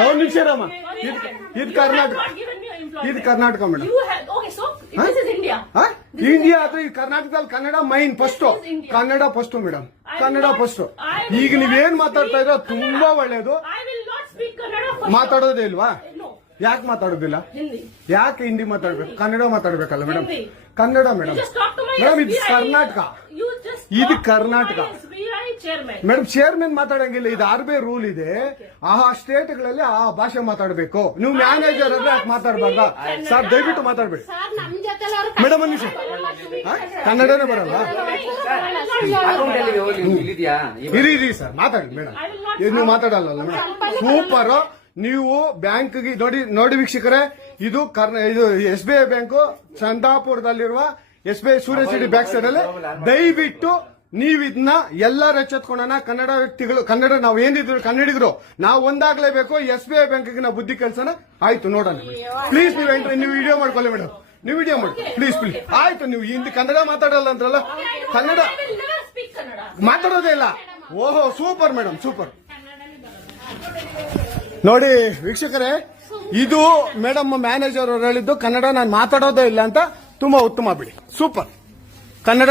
ಒಂದು ನಿಮಿಷ ಇರಮ್ಮ. ಇದು ಕರ್ನಾಟಕ, ಇದು ಕರ್ನಾಟಕ ಮೇಡಮ್. ಇಂಡಿಯಾ ಅಥವಾ ಈ ಕರ್ನಾಟಕದಲ್ಲಿ Kannada main first, Kannada first madam, Kannada first. ಈಗ ನೀವೇನ್ ಮಾತಾಡ್ತಾ ಇರೋ ತುಂಬಾ ಒಳ್ಳೇದು. ಮಾತಾಡೋದೇ ಇಲ್ವಾ? ಯಾಕೆ ಮಾತಾಡೋದಿಲ್ಲ? ಯಾಕೆ ಹಿಂದಿ ಮಾತಾಡ್ಬೇಕು? ಕನ್ನಡ ಮಾತಾಡ್ಬೇಕಲ್ಲ ಮೇಡಮ್. ಕನ್ನಡ ಮೇಡಮ್. ಮೇಡಮ್ ಇದು ಕರ್ನಾಟಕ, ಇದು ಕರ್ನಾಟಕ ಮೇಡಮ್. ಚೇರ್ಮನ್ ಮಾತಾಡಂಗಿಲ್ಲ, ಇದು RBI ರೂಲ್ ಇದೆ. ಆ ಸ್ಟೇಟ್ಗಳಲ್ಲಿ ಆ ಭಾಷೆ ಮಾತಾಡಬೇಕು. ನೀವು ಮ್ಯಾನೇಜರ್ ಆದ್ರೆ ಯಾಕೆ ಮಾತಾಡ್ಬಾರ್ದ ಸರ್? ದಯವಿಟ್ಟು ಮಾತಾಡ್ಬೇಡಿ ಮೇಡಮ್. ಒಂದು ನಿಮಿಷ, ಕನ್ನಡನೇ ಬರಲ್ಲ? ಇರಿ ಸರ್, ಮಾತಾಡಿ ಮೇಡಮ್. ನೀವು ಮಾತಾಡಲ್ಲ ಮೇಡಮ್. ಸೂಪರ್. ನೀವು ಬ್ಯಾಂಕ್ಗೆ ನೋಡಿ ವೀಕ್ಷಕರೇ, ಇದು SBI ಬ್ಯಾಂಕು ಚಂದಾಪುರದಲ್ಲಿರುವ SBI ಸೂರ್ಯ ಸಿಟಿ ಬ್ಯಾಕ್ ಸೈಡ್ ಅಲ್ಲಿ. ದಯವಿಟ್ಟು ನೀವು ಇದನ್ನ ಎಲ್ಲರೂ ಎಚ್ಚೆತ್ಕೊಳ್ಳೋಣ. ಕನ್ನಡ ವ್ಯಕ್ತಿಗಳು, ಕನ್ನಡ ನಾವು ಏನಿದ್ರು ಕನ್ನಡಿಗರು ನಾವು ಒಂದಾಗ್ಲೇಬೇಕು. SBI ಬ್ಯಾಂಕ್ಗೆ ನಾವು ಬುದ್ಧಿ ಕಲ್ಸೋಣ. ಆಯ್ತು, ನೋಡೋಣ ಪ್ಲೀಸ್. ನೀವು ವಿಡಿಯೋ ಮಾಡ್ಕೊಳ್ಳಿ ಮೇಡಮ್, ನೀವು ವಿಡಿಯೋ ಮಾಡಿ ಪ್ಲೀಸ್ ಪ್ಲೀಸ್. ಆಯ್ತು, ನೀವು ಹಿಂದಿ ಕನ್ನಡ ಮಾತಾಡಲ್ಲ ಅಂದ್ರಲ್ಲ, ಕನ್ನಡ ಮಾತಾಡೋದೇ ಇಲ್ಲ. ಓಹೋ, ಸೂಪರ್ ಮೇಡಮ್, ಸೂಪರ್. ನೋಡಿ ವೀಕ್ಷಕರೇ, ಇದು ಮೇಡಮ್ ಮ್ಯಾನೇಜರ್ ಅವರು ಹೇಳಿದ್ದು ಕನ್ನಡ ನಾನು ಮಾತಾಡೋದೇ ಇಲ್ಲ ಅಂತ. ತುಂಬಾ ಉತ್ತಮ ಬಿಡಿ, ಸೂಪರ್. ಕನ್ನಡ